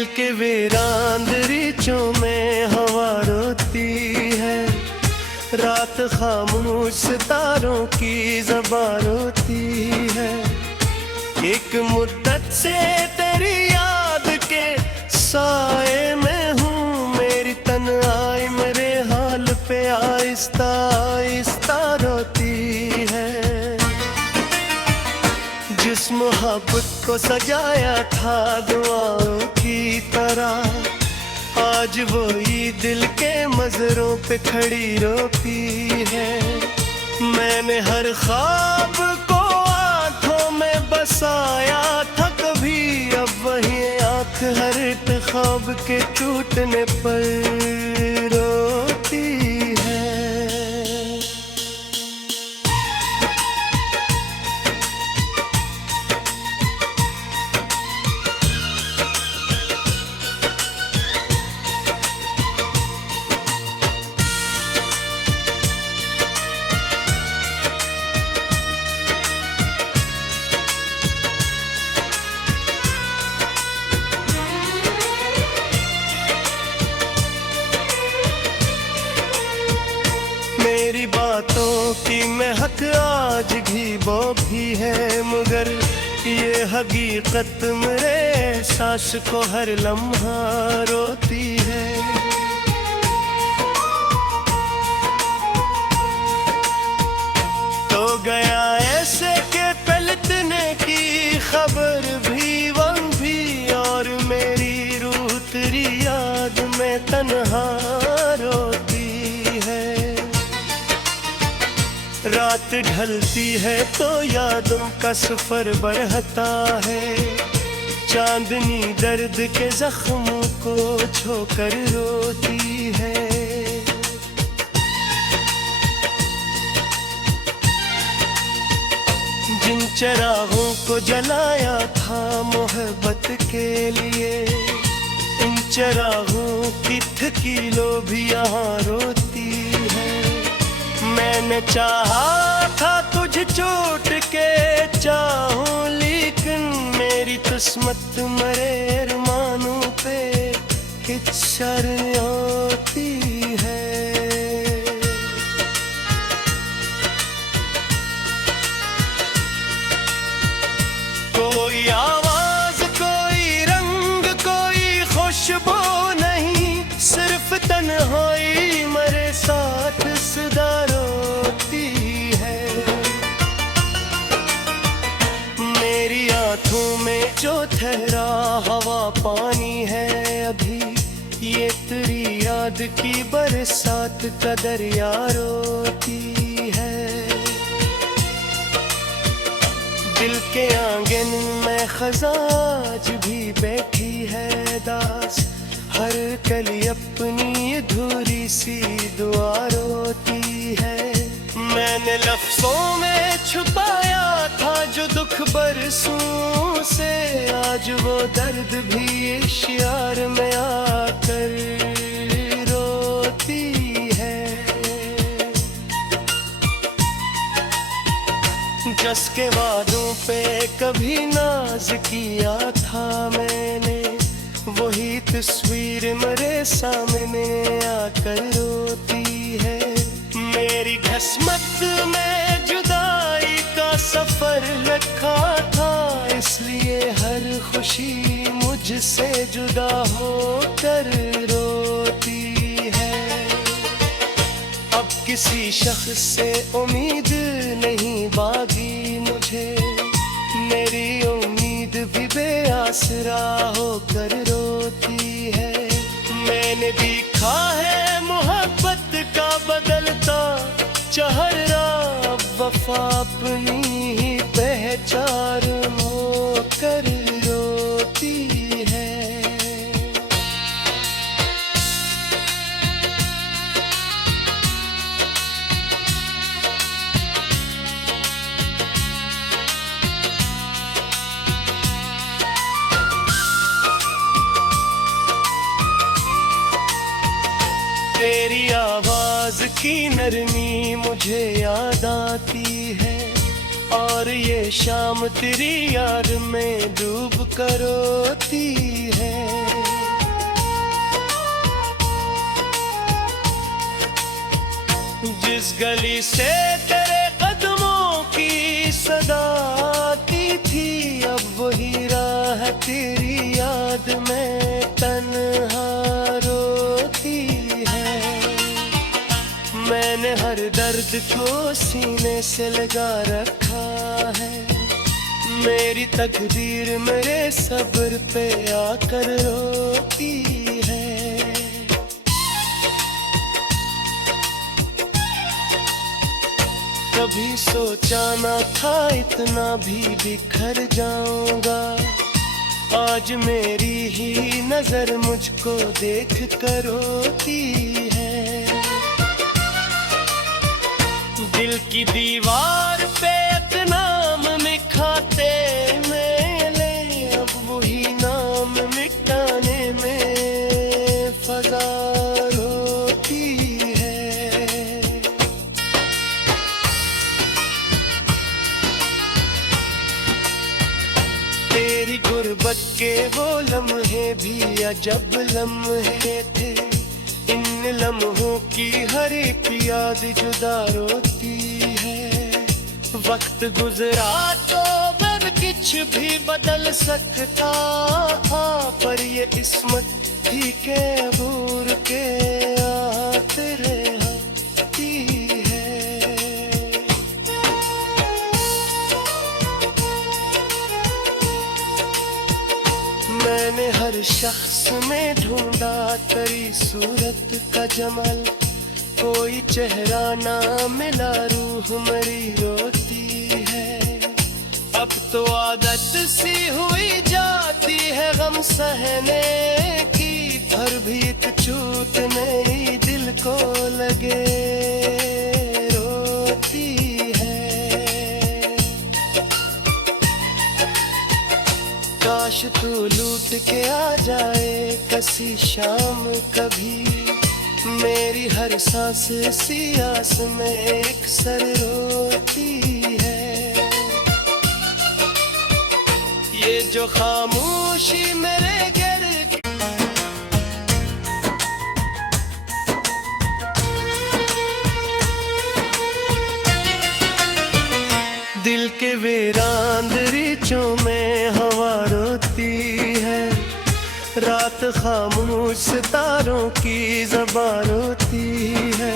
दिल के वीरान दरीचों में हवा रोती है, रात खामोश सितारों की ज़बां रोती है। एक मुद्दत से तेरी याद के साए में हूँ, मेरी तन्हाई मेरे हाल पे आहिस्ता आहिस्ता रोती है। जिस मोहब्बत को सजाया था दुआओं की तरह, आज वही दिल के मज़रों पे खड़ी रोती है। मैंने हर ख्वाब को आँखों में बसाया था कभी, अब वही आँख हर एक ख्वाब के टूटने पर रोती है। मेरी बातों की महक आज भी वो भी है, मगर ये हकीकत मेरे एहसास को हर लम्हा रोती है। तो गया ऐसे के पलटने की खबर भी वम भी, और मेरी रूह तेरी याद में तन्हा रोती है। रात ढलती है तो यादों का सफर बढ़ता है, चांदनी दर्द के जख्मों को छोकर रोती है। जिन चिरागों को जलाया था मोहब्बत के लिए, इन चिरागों की थकीलो भी यहाँ रोती है। मैंने चाहा था तुझे छोड़ के चाहूं, लेकिन मेरी किस्मत मरे अरमानों पे हिचर आती है। कोई आवाज कोई रंग कोई खुशबू नहीं, सिर्फ तन्हाई मेरे साथ सदा रोती है। मेरी आंखों में जो ठहरा हवा पानी है अभी, ये तेरी याद की बरसात का दरिया रोती है। दिल के आंगन में खजाज भी बैठी है दास, हर कली अपनी अधूरी सी दुआ रोती है। मैंने लफ्जों में छुपाया था जो दुख बरसों से, आज वो दर्द भी इश्यार में आकर रोती है। जस के वादों पे कभी नाज किया था मैंने, वही तस्वीर मेरे सामने आकर रोती है। मेरी किस्मत में जुदाई का सफर लिखा था, इसलिए हर खुशी मुझसे जुदा होकर रोती है। अब किसी शख्स से उम्मीद नहीं बागी मुझे, मेरी उम्मीद भी बेआसरा होकर रोती है। मैंने देखा है मोहब्बत का बदलता चेहरा, वफा अपनी ही पहचान होकर रोती है। तेरी आवाज की नरमी मुझे याद आती है, और ये शाम तेरी याद में डूब कर रोती है। गली से तेरे कदमों की सदा आती थी, अब वही राह तेरी याद में तन्हा रोती है। मैंने हर दर्द को सीने से लगा रखा है, मेरी तकदीर मेरे सब्र पे आकर रोती है। कभी सोचा ना था इतना भी बिखर जाऊंगा, आज मेरी ही नजर मुझको देख कर रोती है। दिल की दीवार पे एक नाम लिखाते मेले, अब वही नाम मिटाने में फजा रोती है। तेरी गुर्बत के वो लम्हे भी अजब लम्हे थे, इन लम्हों की हर एक याद जुदा रोती है। वक्त गुजरा तो फिर कुछ भी बदल सकता था, पर ये किस्मत थी के अबूर के आते रहती है। मैंने हर शख्स में ढूंढा तेरी सूरत का जमाल, कोई चेहरा ना मिला, रूह मेरी रोती है। अब तो आदत सी हुई जाती है गम सहने की, पर भी एक चोट नहीं दिल को लगे रोती है। काश तू लूट के आ जाए किसी शाम कभी, मेरी हर सांस सी आस में एक सर रोती है। ये जो खामोशी मेरे गिर दिल के वीरान दरीचों में हवा रोती है, रात खामोश सितारों की ज़बान रोती है।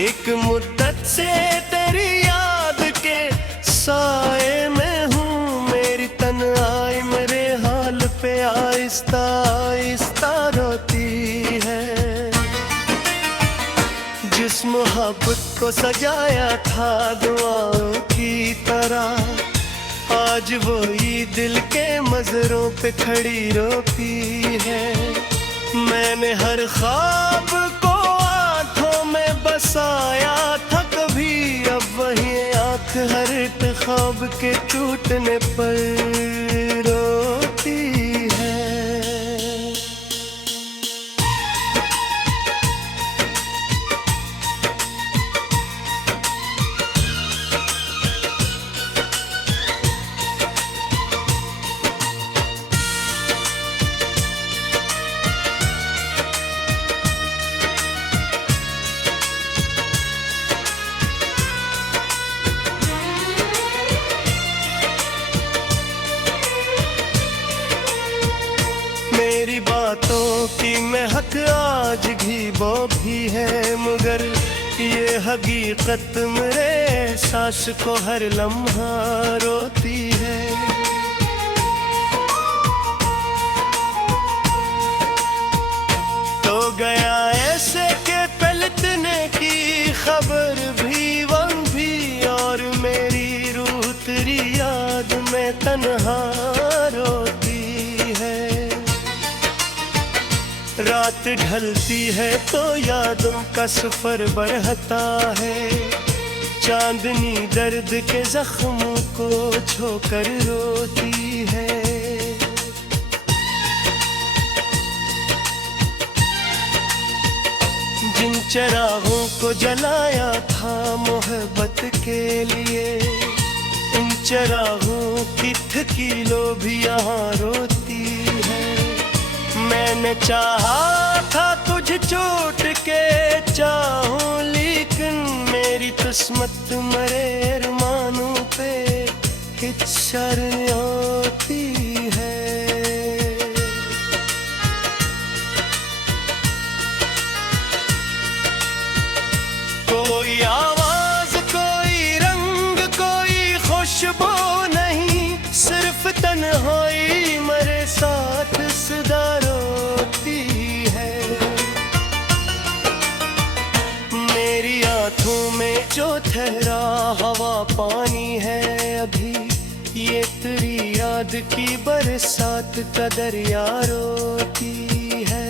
एक मुद्दत से तेरी याद के साए में हूँ, मेरी तन्हाई मेरे हाल पे आहिस्ता आहिस्ता रोती है। जिस मोहब्बत को सजाया था दुआओं की तरह, आज वही दिल के मज़रों पे खड़ी रोती है। मैंने हर ख्वाब को आंखों में बसाया था कभी, अब वही आँख हर एक ख्वाब के टूटने पर रोती है। मेरी बातों की महक आज भी वो भी है, मगर ये हकीकत मेरे एहसास को हर लम्हा रोती है। तो गया ऐसे के पलटने की खबर भी वम भी, और मेरी रूह तेरी याद में तन्हा रोती है। रात ढलती है तो यादों का सफर बढ़ता है, चांदनी दर्द के जख्मों को छोकर रोती है। जिन चिरागों को जलाया था मोहब्बत के लिए, इन चिरागों की थकीलो भी यहाँ रोती है। मैंने चाहा था तुझे छोड़ के चाहूं, लेकिन किस्मत मरे अरमानों पे हिच शर्म आती है। कोई आवाज, कोई रंग, कोई खुशबू नहीं, सिर्फ तन्हाई मरे साथ सदा रोती है। मेरी आंखों में जो ठहरा हवा पानी है अभी, ये तेरी याद की बरसात का दरिया रोती है।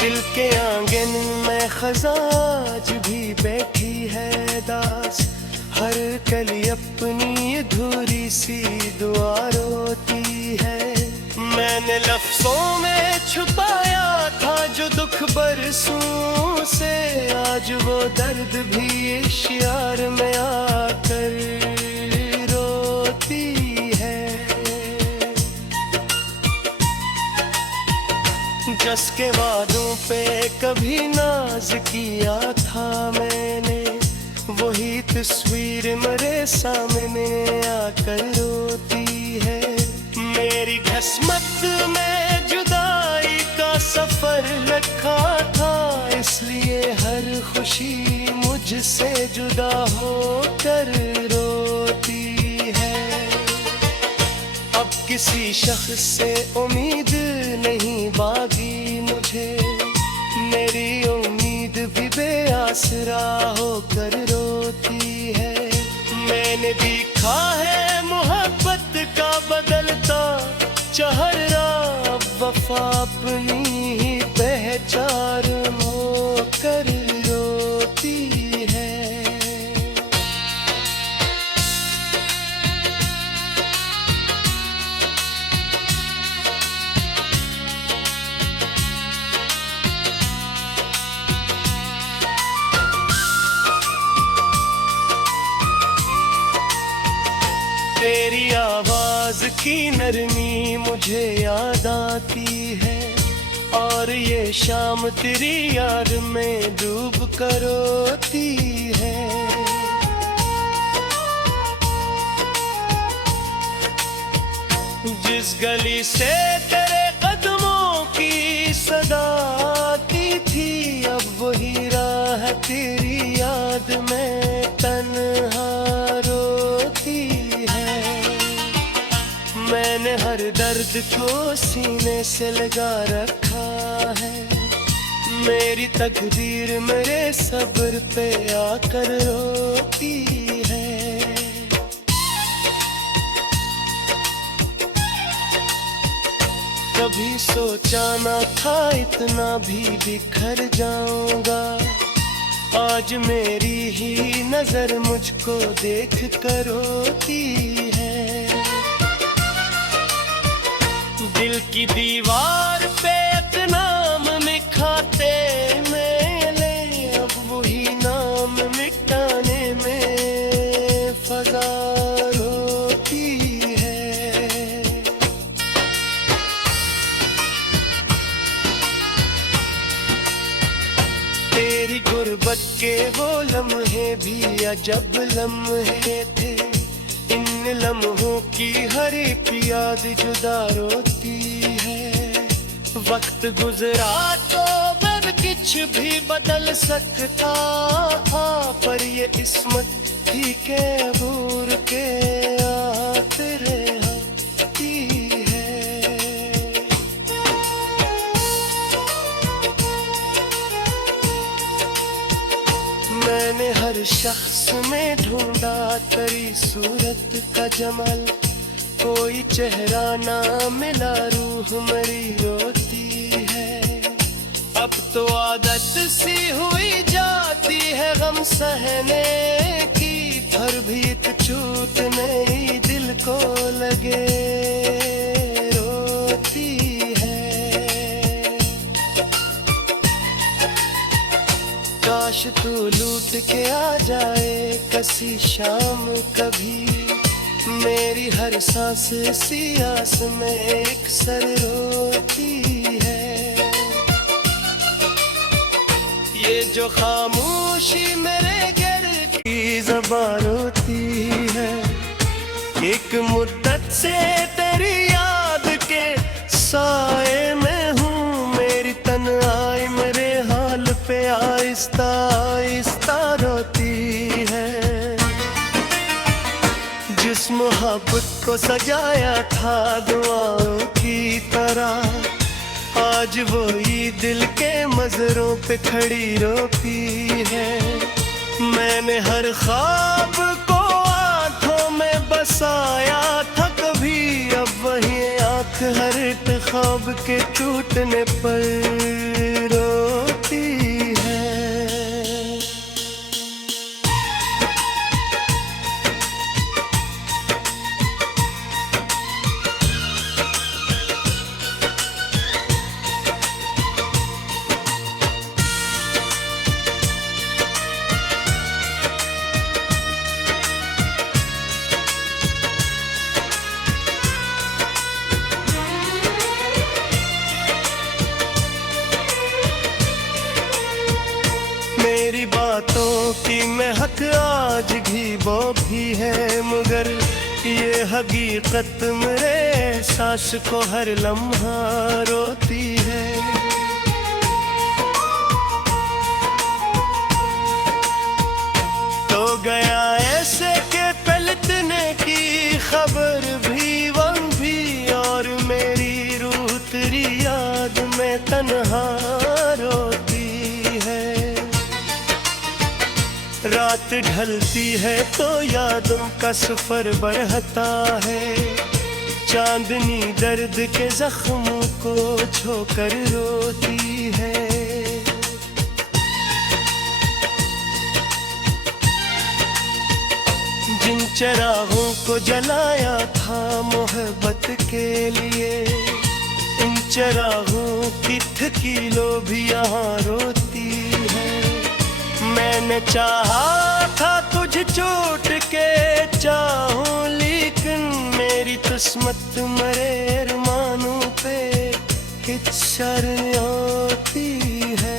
दिल के आंगन में खजाज भी बैठी है दास, हर कली अपनी अधूरी सी दुआ रोती है। मैंने लफ्जों में छुपाया था जो दुख बरसों से, आज वो दर्द भी इश्यार में आकर रोती है। जस के वादों पे कभी नाज किया था मैंने, वही तस्वीर मेरे सामने आकर रोती है। मेरी किस्मत में जुदाई का सफर लिखा था, इसलिए हर खुशी मुझसे जुदा होकर रोती है। अब किसी शख्स से उम्मीद नहीं बागी मुझे, मेरी उम्मीद भी बेआसरा होकर रोती है। मैंने देखा है मोहब्बत का बदलता चेहरा, अब वफा अपनी ही पहचान होकर रोती है। तेरी आवाज की नरमी मुझे याद आती है, और ये शाम तेरी याद में डूब कर रोती है। जिस गली से तेरे कदमों की सदा आती थी, अब वही राह तेरी याद में तन्हा रोती है। मैंने हर दर्द को सीने से लगा रखा है, मेरी तकदीर मेरे सब्र पे आकर रोती है। कभी सोचा ना था इतना भी बिखर जाऊंगा, आज मेरी ही नजर मुझको देख कर रोती है। दिल की दीवार पे एक नाम लिखाते मेले, अब वही नाम मिटाने में फजा रोती है। तेरी गुर्बत के वो लम्हे भी अजब लम्हे थे, इन लम्हों की हर एक याद जुदा रोती है। वक्त गुजरा तो अब कुछ भी बदल सकता था, पर ये किस्मत ही के अबूर के आते रहती है। मैंने हर शख्स में ढूंढा तेरी सूरत का जमाल, कोई चेहरा ना मिला, रूह मेरी रोती है। अब तो आदत सी हुई जाती है गम सहने की, हर भीत चूत नहीं दिल को लगे रोती है। काश तू लूट के आ जाए कसी शाम कभी, मेरी हर सांस सी आस में एक सर रोती है। ये जो खामोशी मेरे घर की ज़बान होती है। एक मुद्दत से तेरी याद के साए में हूँ, मेरी तन्हाई मेरे हाल पे आहिस्ता आहिस्ता रोती है। जिस मोहब्बत को सजाया था दुआओं की तरह, आज वही दिल के मज़रों पे खड़ी रोती है। मैंने हर ख्वाब को आंखों में बसाया था कभी, अब वही आंख हर एक ख्वाब के टूटने पर रोती है। मेरी बातों की महक आज भी वो भी है, मगर ये हकीकत मेरे एहसास को हर लम्हा रोती है। तो गया ऐसे के पलटने की खबर भी वम भी, और मेरी रूह तेरी याद में तन्हा रोती है। रात ढलती है तो यादों का सफर बढ़ता है, चांदनी दर्द के जख्मों को छोकर रोती है। जिन चिरागों को जलाया था मोहब्बत के लिए, इन चिरागों की थकीलो भी यहाँ रोती है। मैंने चाहा था तुझे छोड़ के चाहूं, लेकिन मेरी किस्मत मरे अरमानों पे हिच शर्म आती है।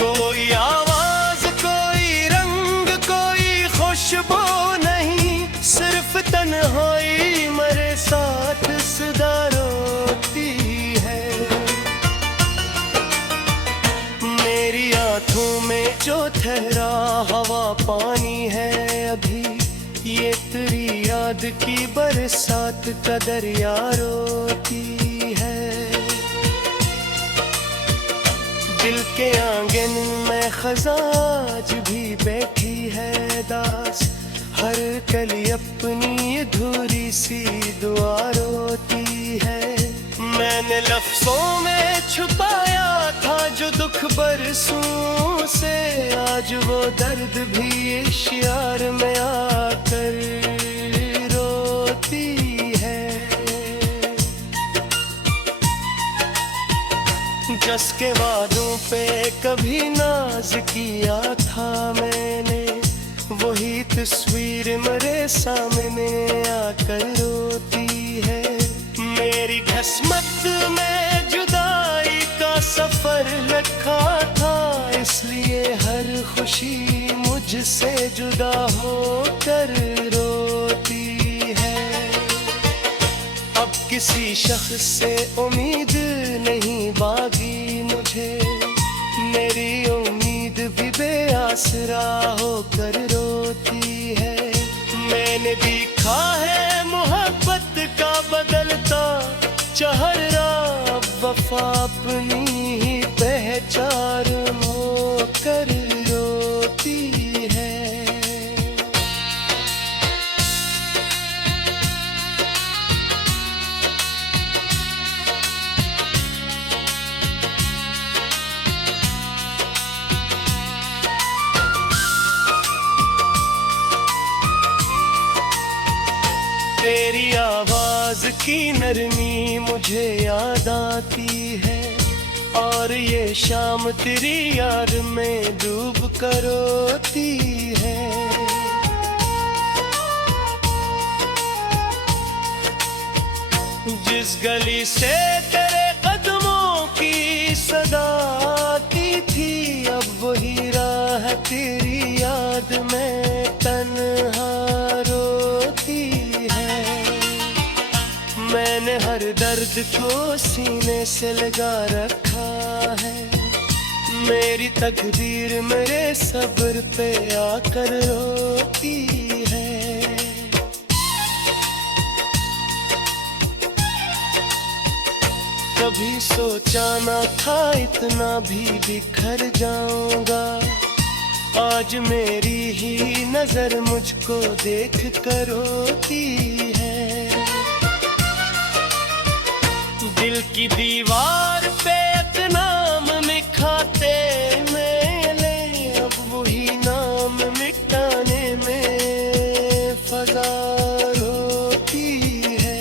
कोई आवाज कोई रंग कोई खुशबू नहीं, सिर्फ तन्हाई मेरे साथ सदा रोती है। मेरी आंखों में जो ठहरा हवा पानी है अभी, ये तेरी याद की बरसात का दरिया रोती है। दिल के आंगन में खजाज भी बैठी है दास, हर कली अपनी अधूरी सी दुआ रोती है। मैंने लफ्जों में छुपाया था जो दुख बरसों से, आज वो दर्द भी इश्यार में आकर रोती है। जस के वादों पे कभी नाज किया था मैंने, वही तस्वीर मेरे सामने आकर रोती है। मेरी किस्मत में जुदाई का सफर लिखा था, इसलिए हर खुशी मुझसे जुदा होकर रोती है। अब किसी शख्स से उम्मीद नहीं बागी मुझे, मेरी उम्मीद भी बेआसरा होकर रोती है। मैंने देखा है मोहब्बत का बदलता चेहरा, वफा अपनी ही पहचान होकर रोती है। तेरी आवाज की नरमी मुझे याद आती है, और ये शाम तेरी याद में डूब कर रोती है। गली से तेरे कदमों की सदा आती थी, अब वही राह तेरी याद में तन्हा रोती है। मैंने हर दर्द को सीने से लगा रखा है, मेरी तकदीर मेरे सब्र पे आकर रोती है। कभी सोचा ना था इतना भी बिखर जाऊंगा, आज मेरी ही नजर मुझको देख कर रोती है। दिल की दीवार पे एक नाम लिखाते मेले, अब वही नाम मिटाने में फजा रोती है।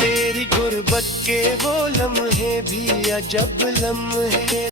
तेरी गुर्बत के वो लम्हे भी अजब लम्हे